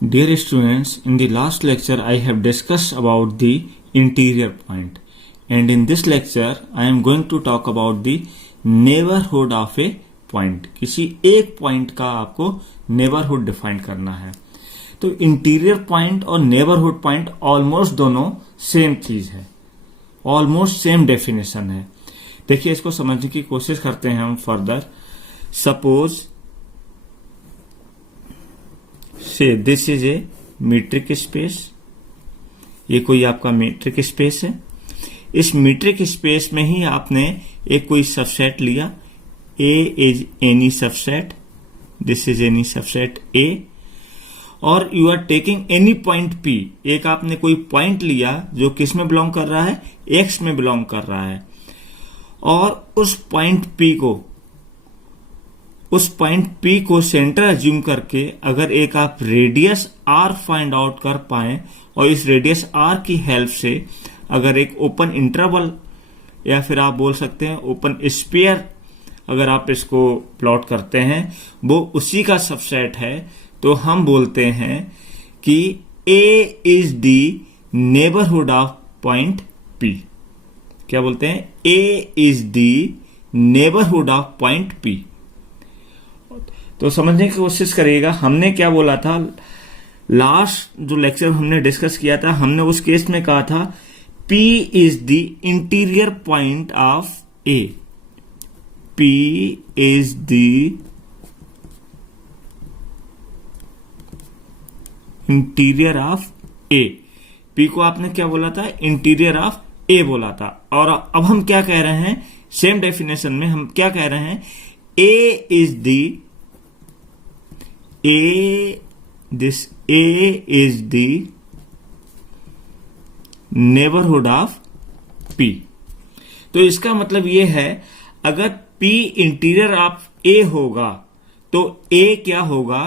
Dear students, in the last lecture I have discussed about the interior point, and in this lecture I am going to talk about the neighborhood of a point. किसी एक point का आपको neighbourhood define करना है. तो interior point और neighbourhood point almost दोनों same चीज है, ऑलमोस्ट सेम डेफिनेशन है. देखिए, इसको समझने की कोशिश करते हैं हम फर्दर. सपोज से this is a metric space. ये कोई आपका मीट्रिक स्पेस है. इस मीट्रिक स्पेस में ही आपने एक कोई सबसेट लिया. A is any subset, this is any subset A, और you are taking any point P. एक आपने कोई पॉइंट लिया जो किस में बिलोंग कर रहा है, एक्स में बिलोंग कर रहा है, और उस पॉइंट पी को सेंटर अज्यूम करके अगर एक आप रेडियस आर फाइंड आउट कर पाए, और इस रेडियस आर की हेल्प से अगर एक ओपन इंटरवल या फिर आप बोल सकते हैं ओपन स्फीयर अगर आप इसको प्लॉट करते हैं, वो उसी का सबसेट है, तो हम बोलते हैं कि A is the neighbourhood of point P. क्या बोलते हैं? A is the neighbourhood of point P. तो समझने की कोशिश करिएगा. हमने क्या बोला था लास्ट जो लेक्चर हमने डिस्कस किया था, हमने उस केस में कहा था P is the interior point of A. P is the interior of A. P को आपने क्या बोला था? इंटीरियर ऑफ A बोला था. और अब हम क्या कह रहे हैं, सेम डेफिनेशन में हम क्या कह रहे हैं, A is the neighbourhood of P. तो इसका मतलब यह है, अगर P इंटीरियर ऑफ A होगा तो A क्या होगा?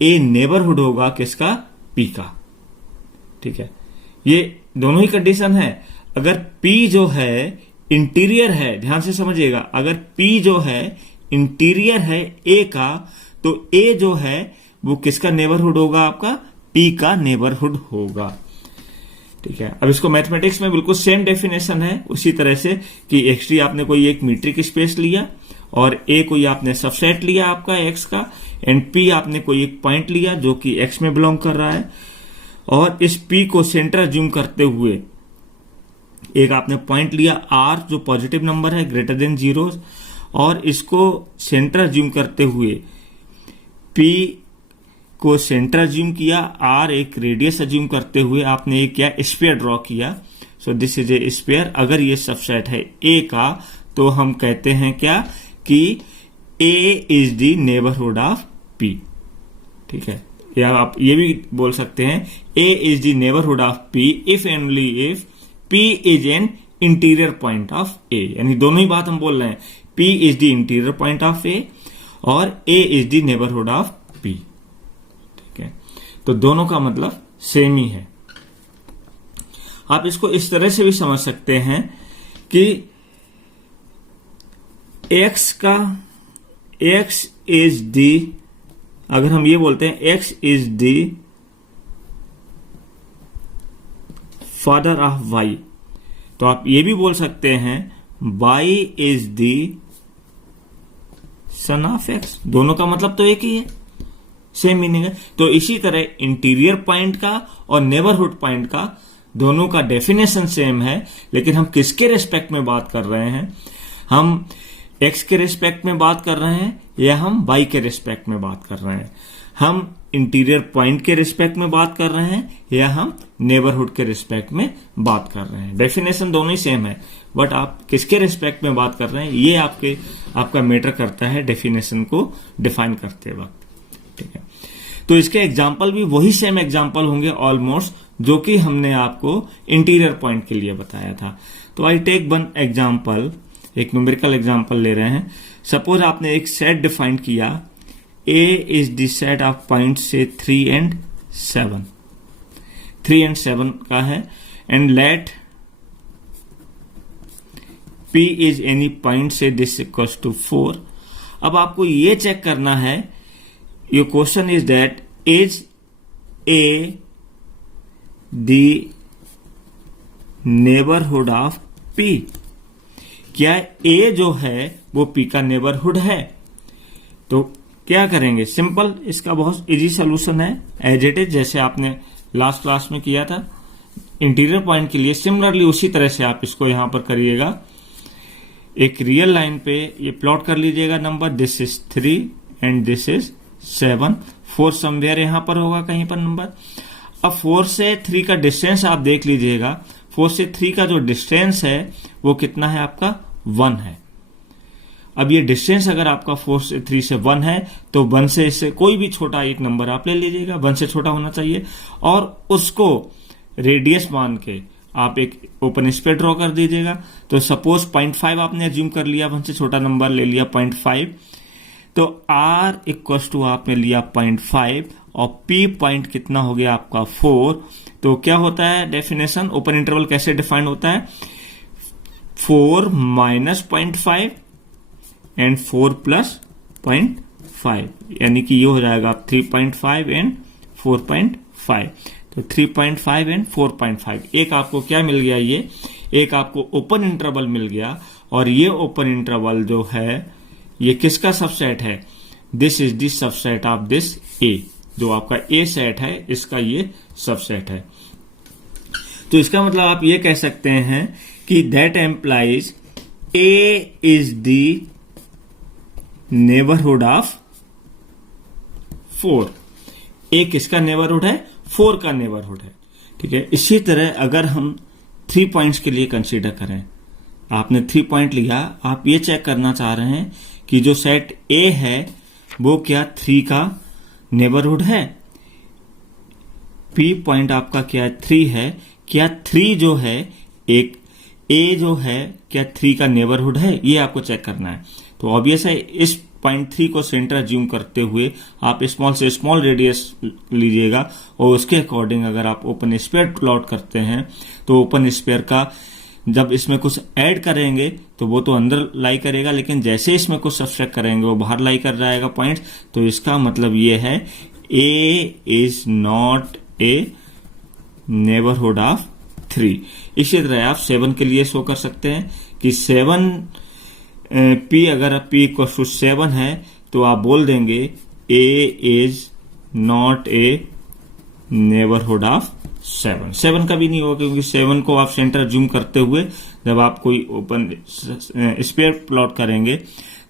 A नेबरहुड होगा किसका? P का. ठीक है, ये दोनों ही कंडीशन है. अगर P जो है इंटीरियर है, ध्यान से समझिएगा, अगर P जो है इंटीरियर है A का, तो A जो है वो किसका नेबरहुड होगा? आपका P का नेबरहुड होगा. ठीक है, अब इसको मैथमेटिक्स में बिल्कुल सेम डेफिनेशन है उसी तरह से कि एक्स आपने कोई एक मीट्रिक स्पेस लिया, और A कोई आपने सबसेट लिया आपका X का, एंड P आपने कोई एक पॉइंट लिया जो कि X में बिलोंग कर रहा है, और इस P को सेंटर अज्यूम करते हुए एक आपने पॉइंट लिया R जो पॉजिटिव नंबर है ग्रेटर देन 0, और इसको सेंटर अज्यूम करते हुए P को सेंटर अज्यूम किया, R एक रेडियस अज्यूम करते हुए आपने एक क्या स्फीयर ड्रॉ किया. So this is a sphere. अगर ये सबसेट है A का, तो हम कहते हैं क्या कि A is the neighbourhood of P. ठीक है, या आप ये भी बोल सकते हैं A is the neighbourhood of P if and only if P is an interior point of A. यानी दोनों ही बात हम बोल रहे हैं, P is the interior point of A और A is the neighbourhood of P. ठीक है, तो दोनों का मतलब सेम ही है. आप इसको इस तरह से भी समझ सकते हैं कि X इज द, अगर हम ये बोलते हैं X is the father of Y, तो आप ये भी बोल सकते हैं Y is the son of X. दोनों का मतलब तो एक ही है, सेम मीनिंग है. तो इसी तरह इंटीरियर पॉइंट का और नेबरहुड पॉइंट का दोनों का डेफिनेशन सेम है, लेकिन हम किसके रेस्पेक्ट में बात कर रहे हैं? हम X के रेस्पेक्ट में बात कर रहे हैं या हम Y के रेस्पेक्ट में बात कर रहे हैं? हम इंटीरियर पॉइंट के रेस्पेक्ट में बात कर रहे हैं या हम नेबरहुड के रेस्पेक्ट में बात कर रहे हैं? डेफिनेशन दोनों ही सेम है, बट आप किसके रेस्पेक्ट में बात कर रहे हैं, ये आपका मैटर करता है डेफिनेशन को डिफाइन करते वक्त. ठीक है, तो इसके एग्जाम्पल भी वही सेम एग्जाम्पल होंगे ऑलमोस्ट, जो कि हमने आपको इंटीरियर पॉइंट के लिए बताया था. तो आई टेक वन एग्जाम्पल, एक न्यूमेरिकल एग्जाम्पल ले रहे हैं. सपोज आपने एक सेट डिफाइन किया, A is the set of point से 3 and 7 का है, and let P is any point से दिस इक्वल्स टू 4. अब आपको ये चेक करना है, your question is that is a the neighbourhood of P. क्या ए जो है वो पी का नेबरहुड है? तो क्या करेंगे, सिंपल, इसका बहुत इजी सोल्यूशन है, एज इट इज, जैसे आपने लास्ट क्लास में किया था इंटीरियर पॉइंट के लिए। सिमिलरली उसी तरह से आप इसको यहां पर करिएगा। एक रियल लाइन पे ये प्लॉट कर लीजिएगा number, this is 3 and this is 7, 4 somewhere यहां पर होगा कहीं पर नंबर। अब 4 से 3 का डिस्टेंस आप देख लीजिएगा, 4 से 3 का जो डिस्टेंस है वो कितना है आपका, 1 है। अब ये डिस्टेंस अगर आपका 4 से 3 से 1 है तो 1 से इससे कोई भी छोटा एक नंबर आप ले लीजिएगा, 1 से छोटा होना चाहिए, और उसको रेडियस मान के आप एक ओपन स्पेयर ड्रॉ कर दीजिएगा। तो सपोज 0.5 आपने एज्यूम कर लिया, 1 से छोटा नंबर ले लिया 0.5, तो r इक्वल टू आपने लिया 0.5 और p पॉइंट कितना हो गया आपका 4। तो क्या होता है डेफिनेशन, ओपन इंटरवल कैसे डिफाइन होता है, 4 माइनस 0.5 एंड 4 प्लस 0.5, यानी कि ये हो जाएगा 3.5 एंड 4.5। तो 3.5 एंड 4.5, एक आपको क्या मिल गया, ये एक आपको ओपन इंटरवल मिल गया। और ये ओपन इंटरवल जो है ये किसका सबसेट है, this is the subset of this A, जो आपका ए सेट है इसका ये सबसेट है। तो इसका मतलब आप ये कह सकते हैं कि that employees A is the neighbourhood of 4। ए किसका नेबरहुड है, 4 का नेबरहुड है। ठीक है, इसी तरह अगर हम 3 पॉइंट्स के लिए कंसीडर करें, आपने 3 पॉइंट लिया, आप ये चेक करना चाह रहे हैं कि जो सेट ए है वो क्या 3 का नेबरहुड है। पी पॉइंट आपका क्या 3 है, क्या 3 जो है एक ए जो है क्या 3 का नेबरहुड है, ये आपको चेक करना है। तो ऑब्वियस है इस पॉइंट 3 को सेंटर ज्यूम करते हुए आप स्मॉल से स्मॉल रेडियस लीजिएगा और उसके अकॉर्डिंग अगर आप ओपन स्पेयर प्लॉट करते हैं तो ओपन स्पेयर का जब इसमें कुछ ऐड करेंगे तो वो तो अंदर लाई करेगा, लेकिन जैसे इसमें कुछ सब्सट्रैक्ट करेंगे वो बाहर लाई कर जाएगा पॉइंट। तो इसका मतलब ये है A is not a neighbourhood of 3। इसी तरह आप 7 के लिए शो कर सकते हैं कि 7 पी, अगर पी इक्वल टू 7 है तो आप बोल देंगे A is not a neighbourhood of 7। 7 का भी नहीं होगा क्योंकि 7 को आप सेंटर जूम करते हुए जब आप कोई ओपन स्पेयर प्लॉट करेंगे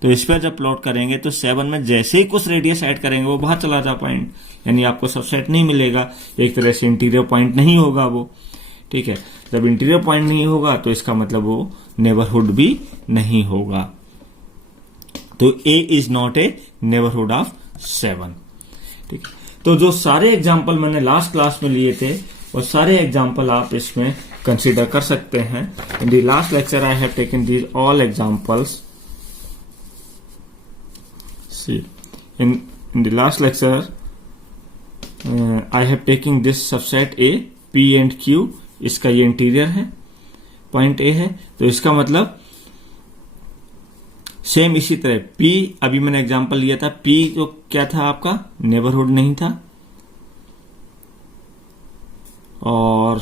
तो स्पेयर जब प्लॉट करेंगे तो 7 में जैसे ही कुछ रेडियस ऐड करेंगे वो बाहर चला जा पॉइंट, यानी आपको सबसेट नहीं मिलेगा, एक तरह से इंटीरियर पॉइंट नहीं होगा वो। ठीक है, जब इंटीरियर पॉइंट नहीं होगा तो इसका मतलब वो नेबरहुड भी नहीं होगा। तो A is not a neighbourhood of 7। ठीक है, तो जो सारे एग्जाम्पल मैंने लास्ट क्लास में लिए थे और सारे एग्जाम्पल आप इसमें कंसीडर कर सकते हैं। In the last lecture I have taken these all examples. See in the last lecture I have taking this subset A, P and Q, इसका ये इंटीरियर है, पॉइंट ए है। तो इसका मतलब सेम इसी तरह P, अभी मैंने एग्जांपल लिया था, P जो क्या था आपका नेबरहुड नहीं था, और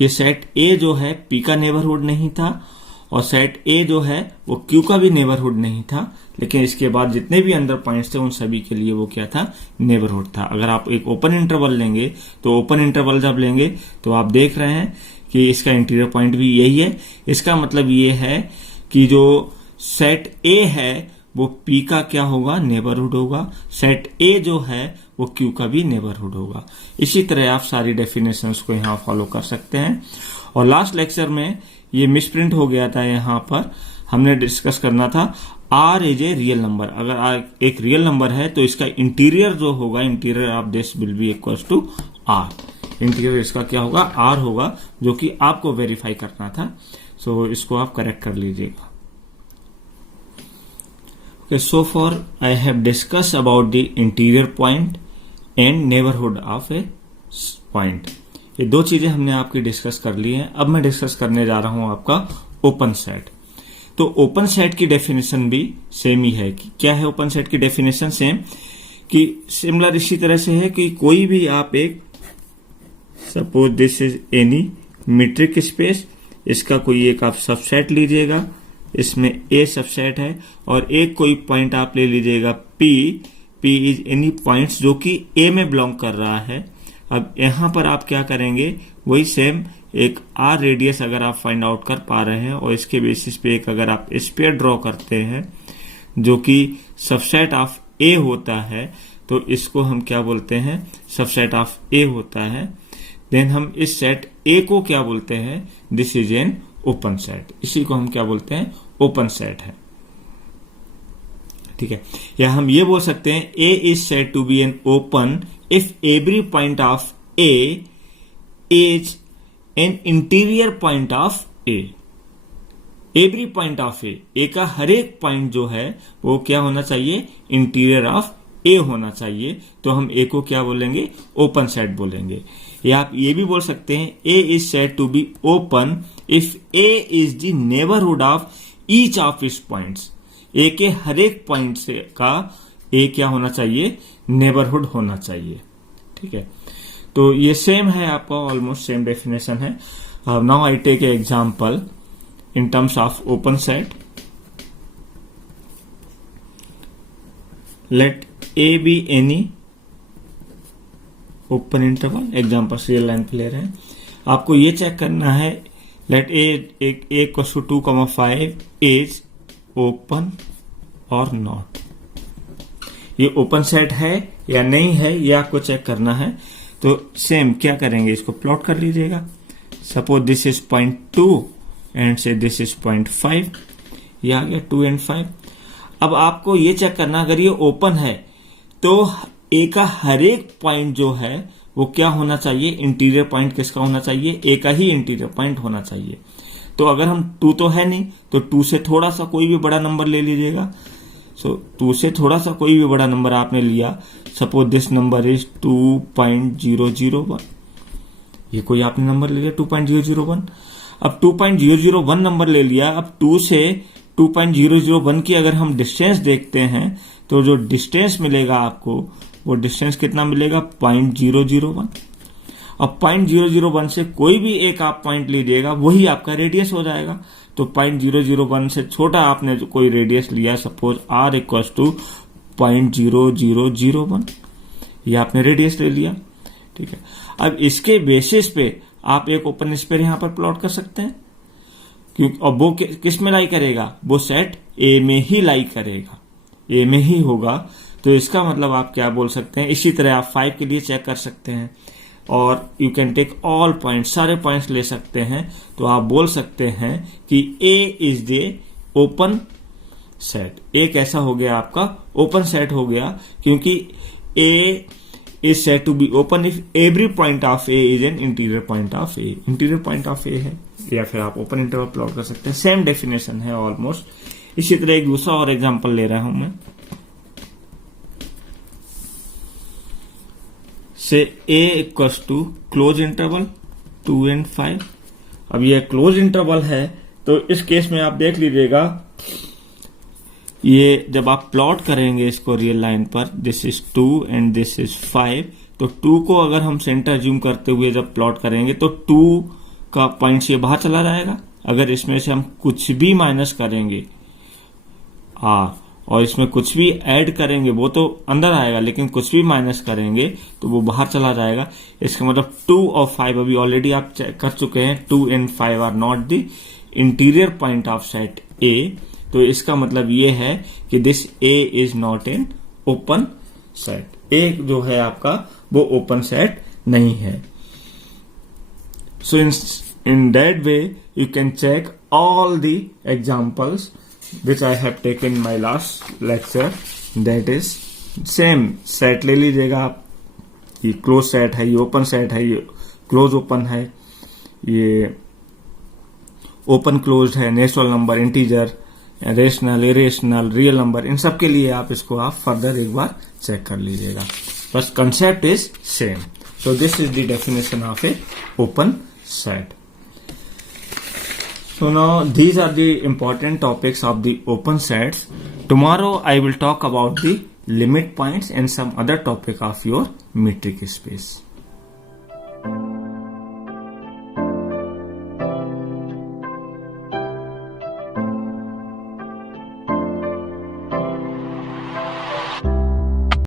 ये सेट A जो है P का नेबरहुड नहीं था, और सेट A जो है वो Q का भी नेबरहुड नहीं था, लेकिन इसके बाद जितने भी अंदर पॉइंट्स थे उन सभी के लिए वो क्या था, नेबरहुड था। अगर आप एक ओपन इंटरवल लेंगे तो ओपन इंटरवल जब लेंगे तो आप देख रहे हैं कि इसका इंटीरियर पॉइंट भी यही है। इसका मतलब ये है कि जो सेट A है वो P का क्या होगा, नेबरहुड होगा, सेट A जो है वो Q का भी नेबरहुड होगा। इसी तरह आप सारी डेफिनेशंस को यहाँ फॉलो कर सकते हैं। और लास्ट लेक्चर में ये मिसप्रिंट हो गया था, यहाँ पर हमने डिस्कस करना था R is a real number. अगर R एक रियल नंबर है तो इसका इंटीरियर जो होगा, interior of this will be equals to R। Interior इसका क्या होगा, R होगा, जो कि आपको वेरीफाई करना था। सो इसको आप करेक्ट कर लीजिएगा। Okay, so far I have discussed about the interior point and neighborhood of a point. ये दो चीजें हमने आपकी डिस्कस कर ली हैं। अब मैं डिस्कस करने जा रहा हूं आपका ओपन सेट। तो ओपन सेट की डेफिनेशन भी सेम ही है। कि क्या है ओपन सेट की डेफिनेशन, सेम कि सिमिलर इसी तरह से है कि कोई भी आप एक suppose this is any metric space, इसका कोई एक आप सबसेट लीजिएगा, इसमें ए सबसेट है, और एक कोई पॉइंट आप ले लीजिएगा पी इज एनी पॉइंट्स जो कि ए में बिलोंग कर रहा है। अब यहां पर आप क्या करेंगे, वही सेम एक आर रेडियस अगर आप फाइंड आउट कर पा रहे हैं और इसके बेसिस पे एक अगर आप स्फीयर ड्रॉ करते हैं जो कि सबसेट ऑफ ए होता है, तो इसको हम क्या बोलते हैं, सबसेट ऑफ ए होता है। देन हम इस सेट ए को क्या बोलते हैं, this is an open set, इसी को हम क्या बोलते हैं, ओपन सेट है। ठीक है, या हम ये बोल सकते हैं A is said to be an open if every point of A is an interior point of A. Every point of A का हर एक पॉइंट जो है वो क्या होना चाहिए, इंटीरियर ऑफ ए होना चाहिए। तो हम ए को क्या बोलेंगे, ओपन सेट बोलेंगे। या आप ये भी बोल सकते हैं A is said to be open if A is the neighbourhood of each of its points. A के हर एक पॉइंट से का ए क्या होना चाहिए, नेबरहुड होना चाहिए। ठीक है, तो ये सेम है, आपका ऑलमोस्ट सेम डेफिनेशन है। Now I take a example in terms of open set. Let A be any open interval, example real line पे ले रहे हैं। आपको ये चेक करना है let A equals to 2,5 is open or not। ये ओपन सेट है या नहीं है, ये आपको चेक करना है। तो सेम क्या करेंगे, इसको प्लॉट कर लीजिएगा। सपोज दिस इज 0.2 एंड से दिस इज 0.5, ये आ गया 2 and 5। अब आपको ये चेक करना, अगर ये ओपन है तो ए का हर एक पॉइंट जो है वो क्या होना चाहिए, इंटीरियर पॉइंट किसका होना चाहिए, ए का ही इंटीरियर पॉइंट होना चाहिए। तो अगर हम 2 तो है नहीं, तो 2 से थोड़ा सा कोई भी बड़ा नंबर ले लीजिएगा। सो 2 से थोड़ा सा कोई भी बड़ा नंबर आपने लिया, सपोज दिस नंबर इज 2.001, ये कोई आपने नंबर ले लिया 2.001। अब 2.001 नंबर ले लिया। अब 2 से 2.001 की अगर हम डिस्टेंस देखते हैं तो जो डिस्टेंस मिलेगा आपको, वो डिस्टेंस कितना मिलेगा, 0.001। अब 0.001 से कोई भी एक आप पॉइंट लीजिएगा, वही आपका रेडियस हो जाएगा। तो 0.001 से छोटा आपने जो कोई रेडियस लिया, सपोज r इक्वल्स टू 0.0001, ये आपने रेडियस ले लिया। ठीक है, अब इसके बेसिस पे आप एक ओपन स्फीयर यहां पर प्लॉट कर सकते हैं, क्योंकि अब वो किस में लाई करेगा, वो सेट ए में ही लाई करेगा, ए में ही होगा। तो इसका मतलब आप क्या बोल सकते हैं, इसी तरह आप 5 के लिए चेक कर सकते हैं, और you can take all points, सारे पॉइंट्स ले सकते हैं। तो आप बोल सकते हैं कि A is the open set. A कैसा हो गया, आपका ओपन सेट हो गया, क्योंकि A is said to be open if every point of A is an interior point of A। Interior point of A है, या फिर आप ओपन इंटरवल प्लॉट कर सकते हैं। सेम डेफिनेशन है ऑलमोस्ट। इसी तरह एक दूसरा और एग्जांपल ले रहा हूं मैं, से A equals to close interval 2 and 5। अब ये क्लोज इंटरवल है, तो इस केस में आप देख लीजिएगा, ये जब आप प्लॉट करेंगे इसको रियल लाइन पर, this is 2 and this is 5, तो 2 को अगर हम सेंटर जूम करते हुए जब प्लॉट करेंगे तो 2 का पॉइंट ये बाहर चला जाएगा। अगर इसमें से हम कुछ भी माइनस करेंगे और इसमें कुछ भी ऐड करेंगे, वो तो अंदर आएगा, लेकिन कुछ भी माइनस करेंगे तो वो बाहर चला जाएगा। इसका मतलब 2 और 5 अभी ऑलरेडी आप चेक कर चुके हैं, 2 and 5 are not the interior point of set A. तो इसका मतलब ये है कि this A is not an open set. A जो है आपका वो ओपन सेट नहीं है। So in that way you can check all the examples which I have taken my last lecture. That is same set ले लीजिएगा आप, ये क्लोज सेट है, ये ओपन सेट है, ये क्लोज ओपन है, ये ओपन क्लोज है, natural number, integer, rational, irrational, real number, इन सब के लिए आप इसको आप फर्दर एक बार चेक कर लीजिएगा। बस concept is same. So this is the definition of A open set. So now these are the important topics of the open sets. Tomorrow I will talk about the limit points and some other topic of your metric space.